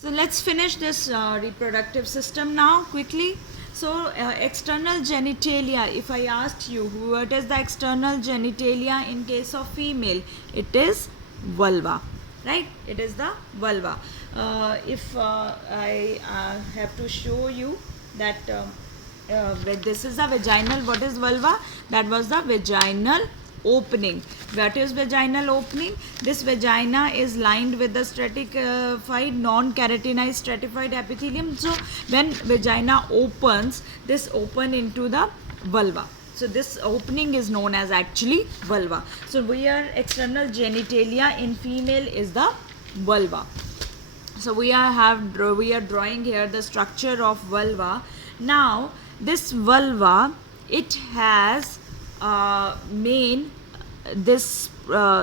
So let's finish this reproductive system now quickly. So external genitalia, if I asked you what is the external genitalia in case of female, it is vulva, right? It is the vulva. If I have to show you that this is a vaginal, what is vulva? That was the vaginal opening. What is vaginal opening? This vagina is lined with the stratified non-keratinized stratified epithelium. So when vagina opens, this open into the vulva. So this opening is known as actually vulva. So we are external genitalia in female is the vulva. So we are drawing here the structure of vulva. Now this vulva, it has main this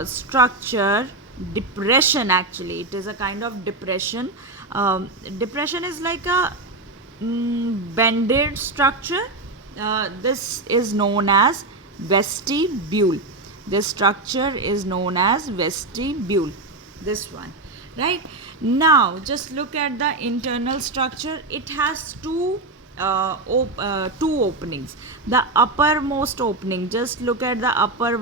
structure depression. Actually it is a kind of depression. Depression is like a bended structure. This is known as vestibule. This structure is known as vestibule, this one, right? Now just look at the internal structure. It has two openings. The uppermost opening, just look at the upper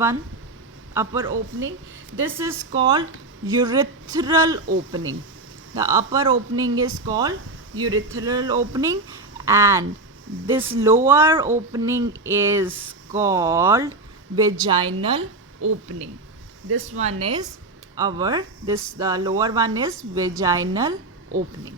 opening. This is called urethral opening. The upper opening is called urethral opening, and this lower opening is called vaginal opening. This one is the lower one is vaginal opening.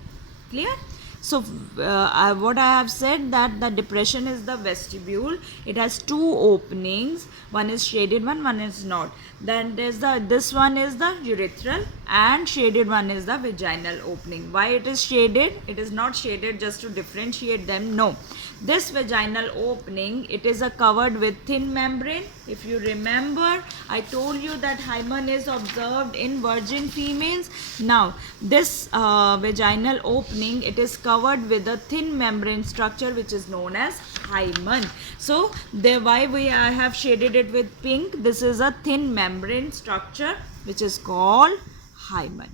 Clear? So what I have said, that the depression is the vestibule. It has two openings. One is shaded one is not. Then there's this one is the urethral, and shaded one is the vaginal opening. Why it is shaded? It is not shaded just to differentiate them. No. This vaginal opening, it is covered with thin membrane. If you remember, I told you that hymen is observed in virgin females. Now this vaginal opening, it is covered with a thin membrane structure which is known as hymen. So why I have shaded it with pink? This is a thin membrane structure which is called hymen.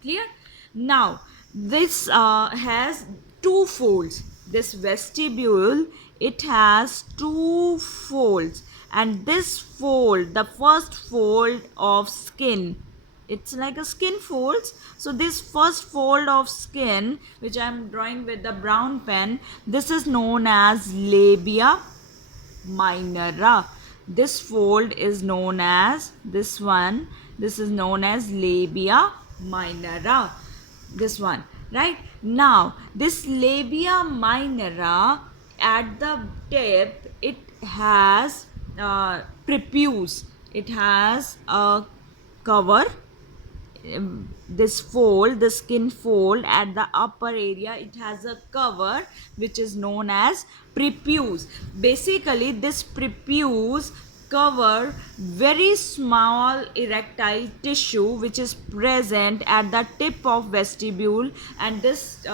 Clear? Now this has two folds. This vestibule, it has two folds, and this fold, the first fold of skin, it's like a skin folds. So this first fold of skin, which I am drawing with the brown pen, this is known as labia minora. This fold is known as this one. This is known as labia minora. This one, right? Now this labia minora, at the tip, it has prepuce. It has a cover. This fold, the skin fold at the upper area, it has a cover which is known as prepuce. Basically this prepuce cover very small erectile tissue which is present at the tip of vestibule, and this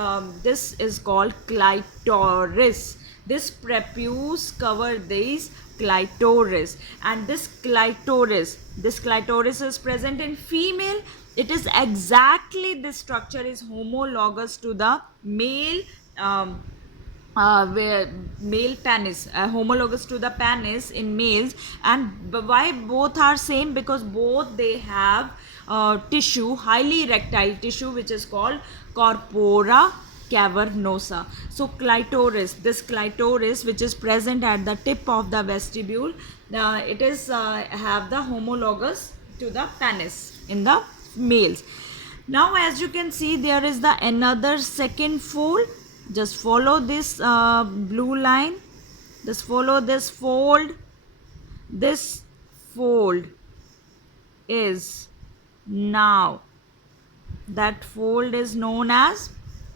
is called clitoris. This prepuce cover this clitoris, and this clitoris is present in female. It is exactly, this structure is homologous to the male where male penis, homologous to the penis in males. And why both are same? Because both they have tissue, highly erectile tissue, which is called corpora cavernosa. So clitoris, this clitoris which is present at the tip of the vestibule, it is have the homologous to the penis in the males. Now as you can see, there is the another second fold. Just follow this blue line. Just follow this fold. This fold is, now that fold is known as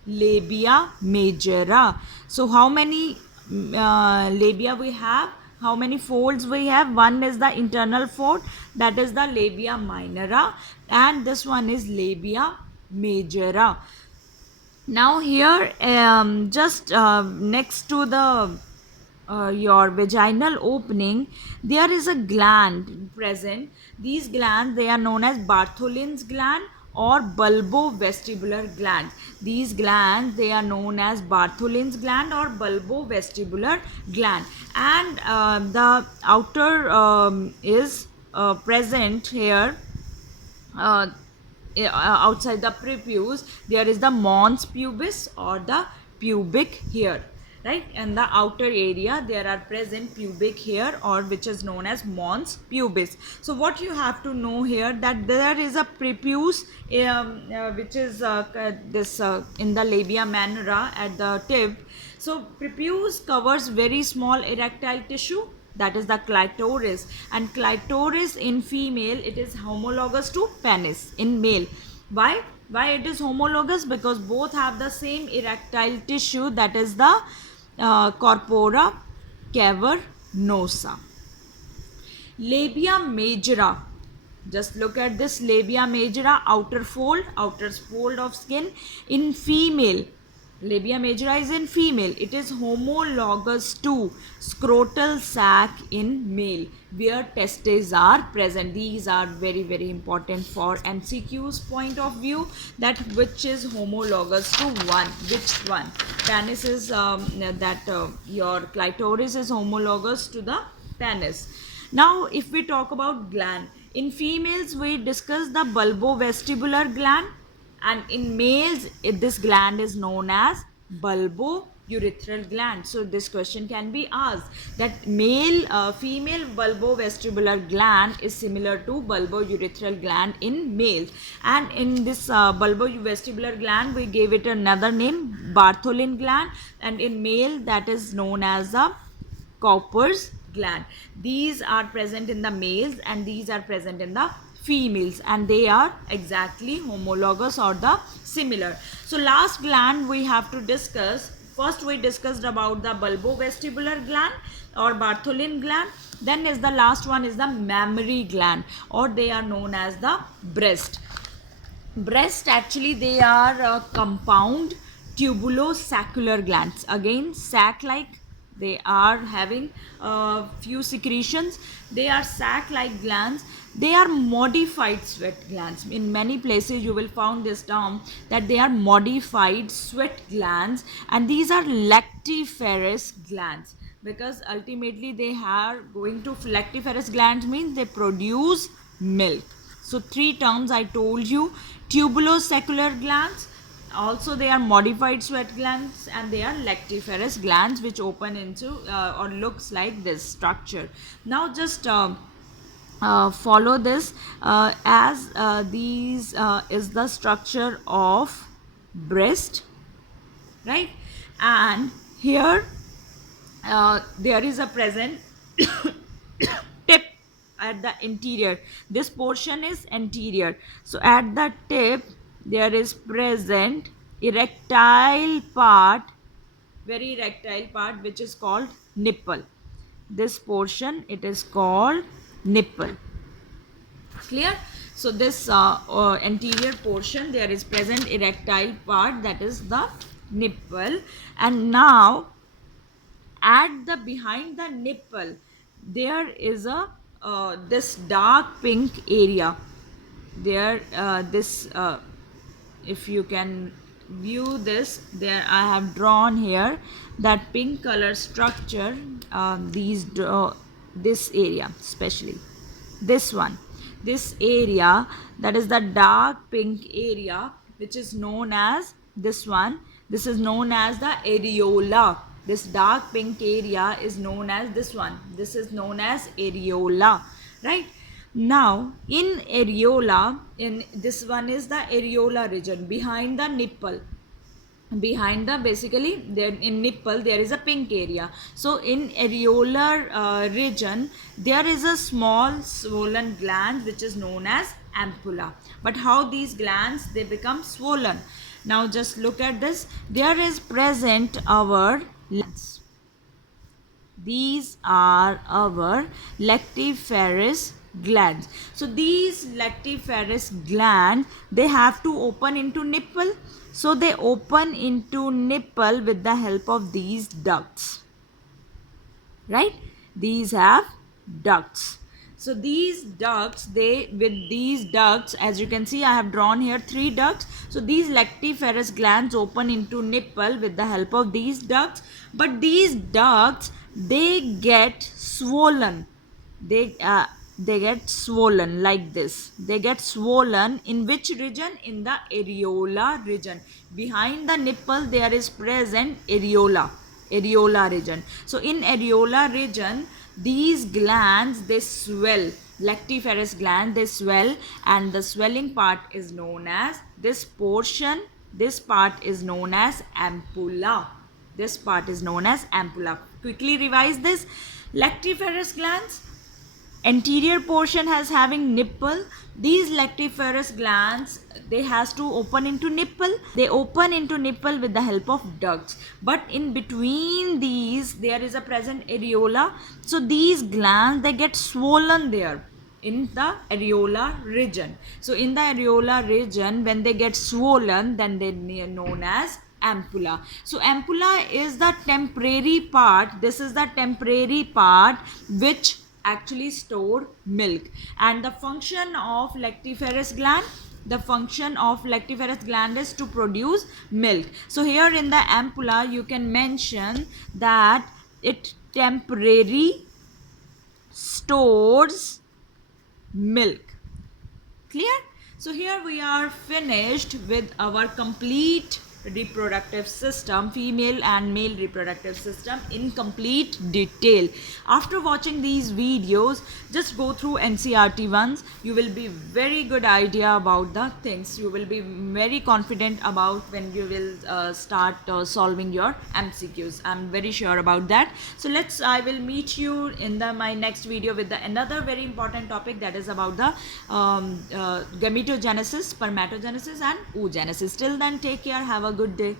labia majora. So how many labia we have? How many folds we have? One is the internal fold, that is the labia minora, and this one is labia majora. Now here just next to the your vaginal opening, there is a gland present. These glands, they are known as Bartholin's gland or bulbovestibular gland. These glands, they are known as Bartholin's gland or bulbovestibular gland. And the outer is present here uh, outside the prepuce. There is the mons pubis or the pubic hair, right? And the outer area there are present pubic hair, or which is known as mons pubis. So what you have to know here, that there is a prepuce which is this in the labia minora at the tip. So prepuce covers very small erectile tissue, that is the clitoris, and clitoris in female, it is homologous to penis in male. Why it is homologous? Because both have the same erectile tissue, that is the corpora cavernosa. Labia majora, just look at this labia majora, outer fold of skin in female. Labia majora is in female. It is homologous to scrotal sac in male, where testes are present. These are very, very important for MCQ's point of view, that which is homologous to one. Which one? Penis is your clitoris is homologous to the penis. Now, if we talk about gland, in females we discuss the bulbovestibular gland, and in males this gland is known as bulbourethral gland. So this question can be asked, that female bulbovestibular gland is similar to bulbourethral gland in males, and in this bulbovestibular gland we gave it another name, Bartholin gland, and in male that is known as the Cowper's gland. These are present in the males and these are present in the females, and they are exactly homologous or the similar. So last gland we have to discuss. First we discussed about the bulbovestibular gland or Bartholin gland. Then is the last one is the mammary gland, or they are known as the breast. Breast, actually they are compound tubulosaccular glands. Again, sac-like, they are having few secretions. They are sac-like glands. They are modified sweat glands. In many places you will find this term, that they are modified sweat glands, and these are lactiferous glands, because ultimately they are going to lactiferous glands means they produce milk. So three terms I told you: tubulosaccular glands, also they are modified sweat glands, and they are lactiferous glands which open into or looks like this structure. Now just follow this as these is the structure of breast, right? And here there is a present tip at the interior. This portion is anterior, so at the tip there is present erectile part, very erectile part, which is called nipple. This portion, it is called nipple. Clear? So this anterior portion, there is present erectile part, that is the nipple. And now at the behind the nipple there is a this dark pink area there. If you can view this, there I have drawn here that pink color structure. This area, especially this one, this area, that is the dark pink area, which is known as this one. This is known as the areola. This dark pink area is known as this one. This is known as areola, right? Now in areola, in this one is the areola region behind the nipple. Behind the, basically there in nipple there is a pink area. So in areolar region there is a small swollen gland which is known as ampulla. But how these glands they become swollen? Now just look at this. There is present our glands. These are our lactiferous glands. So these lactiferous glands, they have to open into nipple. So they open into nipple with the help of these ducts, right? These have ducts. So these ducts, with these ducts, as you can see, I have drawn here 3 ducts. So these lactiferous glands open into nipple with the help of these ducts. But these ducts, they get swollen. They get swollen like this. They get swollen in which region? In the areola region. Behind the nipple, there is present areola region. So in areola region, these glands, they swell, lactiferous gland, they swell, and the swelling part is known as, this part is known as ampulla. This part is known as ampulla. Quickly revise this. Lactiferous glands, anterior portion has having nipple. These lactiferous glands, they has to open into nipple. They open into nipple with the help of ducts, but in between these there is a present areola. So these glands, they get swollen there in the areola region. So in the areola region, when they get swollen, then they are known as ampulla. So ampulla is the temporary part. This is the temporary part which actually store milk. And the function of lactiferous gland, is to produce milk. So here in the ampulla, you can mention that it temporarily stores milk. Clear? So here we are finished with our complete reproductive system, female and male reproductive system, in complete detail. After watching these videos, just go through NCERT ones. You will be very good idea about the things. You will be very confident about when you will start solving your MCQs. I'm very sure about that. So I will meet you in my next video with another very important topic, that is about the gametogenesis, spermatogenesis and oogenesis. Till then, take care. Have a good day.